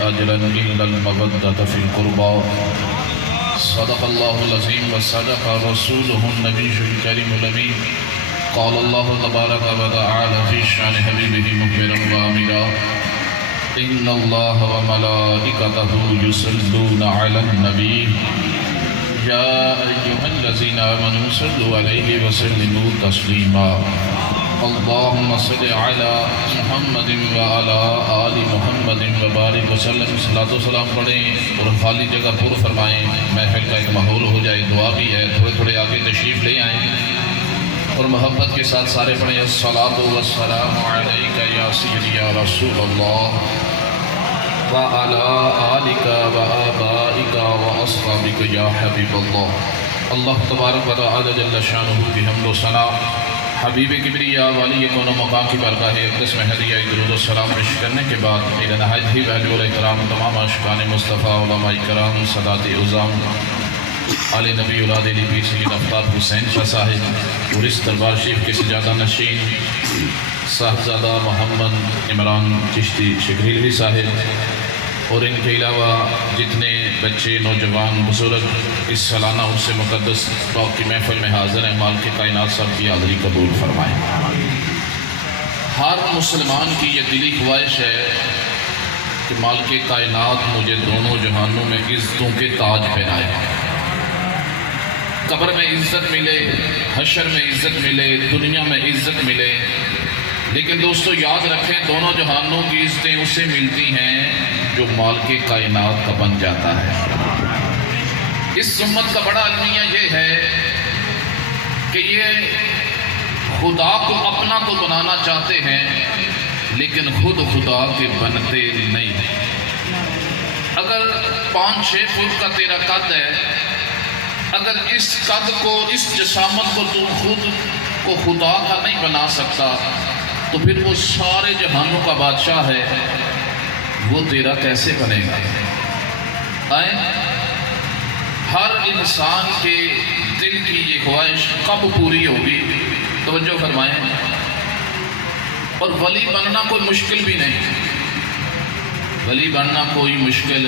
أجرا إلا المودة في القربى. صدق الله العظيم وصدق رسوله النبي الكريم الأمين. قال الله تبارك وتعالى في شأن حبيبه مخبرا وآمرا إن الله وملائكته يصلون على النبي يا أيها الذين آمنوا صلوا عليه وسلموا تسليما. اللهم صل على محمد وعلى آل محمد وبارك وسلم. صلاۃ و سلام پڑھیں اور خالی جگہ پر فرمائیں. محفل کا ایک ماحول ہو جائے. دعا بھی ہے، تھوڑے تھوڑے آگے تشریف لے آئیں اور محبت کے ساتھ سارے پڑھیں الصلاۃ والسلام علیک یا سیدی یا رسول اللہ وعلی آلک وآبائک واصحابک یا حبیب اللہ. اللہ تبارک و تعالی جل شانہ کی حمد و ثنا حبیب کبریا والی کون و مقام کی برگاہ اقدس میں ہدیہ درود و سلام پیش کرنے کے بعد میرے نہایت ہی ویلیو احترام تمام عاشقان مصطفیٰ علماء کرام سادات عظام آل نبی اولاد علی پیر سید آفتاب حسین شاہ صاحب اور اس دربار شریف کے سجادہ نشین صاحبزادہ محمد عمران چشتی شکریلوی صاحب اور ان کے علاوہ جتنے بچے نوجوان بزرگ اس سالانہ عرس مقدس باغ کی محفل میں حاضر ہیں، مالک کائنات سب کی حاضری قبول فرمائیں. ہر مسلمان کی یہ دلی خواہش ہے کہ مالک کائنات مجھے دونوں جہانوں میں عزتوں کے تاج پہنائے. قبر میں عزت ملے، حشر میں عزت ملے، دنیا میں عزت ملے. لیکن دوستو یاد رکھیں دونوں جہانوں کی عزتیں اسے ملتی ہیں جو مالک کائنات کا بن جاتا ہے. اس امت کا بڑا المیہ یہ ہے کہ یہ خدا کو اپنا تو بنانا چاہتے ہیں لیکن خود خدا کے بنتے نہیں. اگر 5-6 فٹ کا تیرا قد ہے، اگر اس قد کو، اس جسامت کو تو خود کو خدا کا نہیں بنا سکتا تو پھر وہ سارے جہانوں کا بادشاہ ہے، وہ تیرا کیسے بنے گا؟ آئیں ہر انسان کے دل کی یہ خواہش کب پوری ہوگی؟ توجہ فرمائیں. اور ولی بننا کوئی مشکل بھی نہیں، ولی بننا کوئی مشکل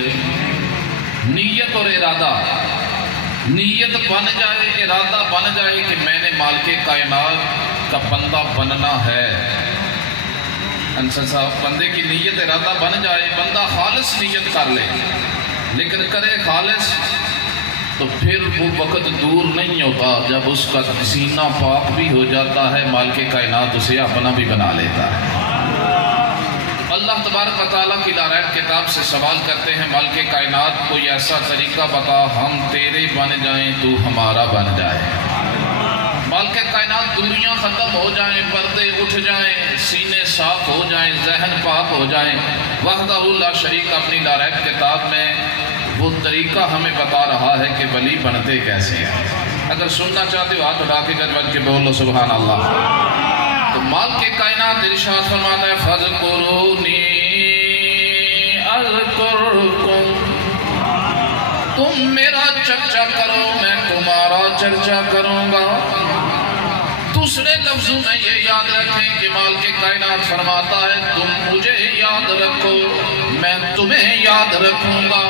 نیت اور ارادہ. نیت بن جائے، ارادہ بن جائے کہ میں نے مالک کائنات کا بندہ بننا ہے. انصر صاحب بندے کی نیت ارادہ بن جائے، بندہ خالص نیت کر لے لیکن کرے خالص، تو پھر وہ وقت دور نہیں ہوتا جب اس کا سینہ پاک بھی ہو جاتا ہے، مالک کائنات اسے اپنا بھی بنا لیتا ہے. اللہ تبارک و تعالیٰ کی لاریب کتاب سے سوال کرتے ہیں مالک کائنات کوئی ایسا طریقہ بتا ہم تیرے بن جائیں تو ہمارا بن جائے. مالک کائنات دوریاں ختم ہو جائیں، پردے اٹھ جائیں، سینے صاف ہو جائیں، ذہن پاک ہو جائیں. وحدہ لا شریک اپنی لاریب کتاب میں وہ طریقہ ہمیں بتا رہا ہے کہ ولی بنتے کیسے ہیں. اگر سننا چاہتے ہو ہاتھ اٹھا کے گربت کے بولو سبحان اللہ. تو مالک کائنات ارشاد فرماتا ہے فَاذْكُرُونِي أَذْكُرْكُمْ، تم میرا چرچا کرو میں تمہارا چرچا کروں گا. دوسرے لفظوں میں یہ یاد رکھیں کہ مالک کائنات فرماتا ہے تم مجھے یاد رکھو میں تمہیں یاد رکھوں گا.